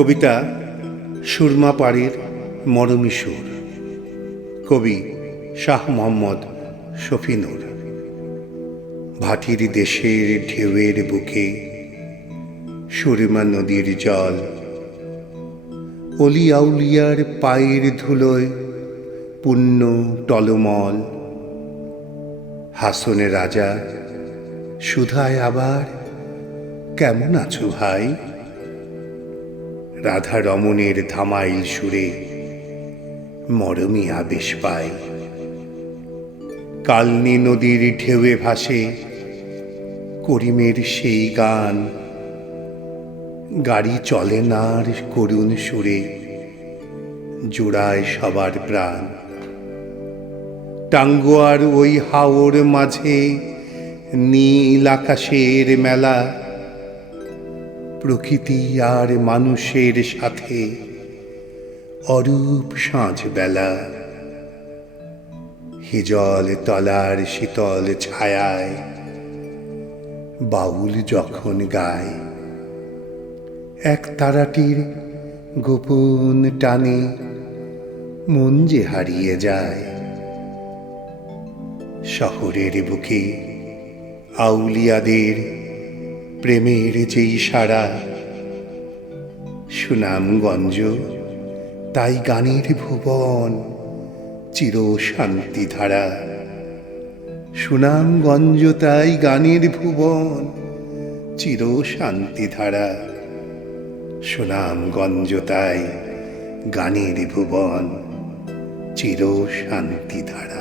কবিতা সুরমা পাড়ের মরমী সুর। কবি শাহ মোহাম্মদ শফিনুর। ভাটির দেশের ঢেউয়ের বুকে সুরমা নদীর জল, অলি আউলিয়ার পায়ের ধুলোয় পুণ্য টলমল। হাসনে রাজা সুধায় আবার, কেমন আছো ভাই? রাধা রমণের ধামাইল সুরে মরমী আবেশ পায়। কালনী নদীর ঢেউয়ে ভাসে করিমের সেই গান। গাড়ি চলে নার করুণ সুরে জোড়ায় সবার প্রাণ। টাঙ্গুয়ার ওই হাওর মাঝে নীল আকাশের মেলা, প্রকৃতি আর মানুষের সাথে অরূপ সাঁঝ বেলা। হিজল তলার শীতল ছায়ায় বাউল যখন গায়, এক তারাটির গোপন টানে মন যে হারিয়ে যায়। শহরের বুকে আউলিয়াদের প্রেমের যেই সারা, সুনামগঞ্জ তাই গানের ভুবন চির শান্তি ধারা। সুনামগঞ্জ তাই গানের ভুবন চির শান্তি ধারা। সুনামগঞ্জ তাই গানের ভুবন চির শান্তি ধারা।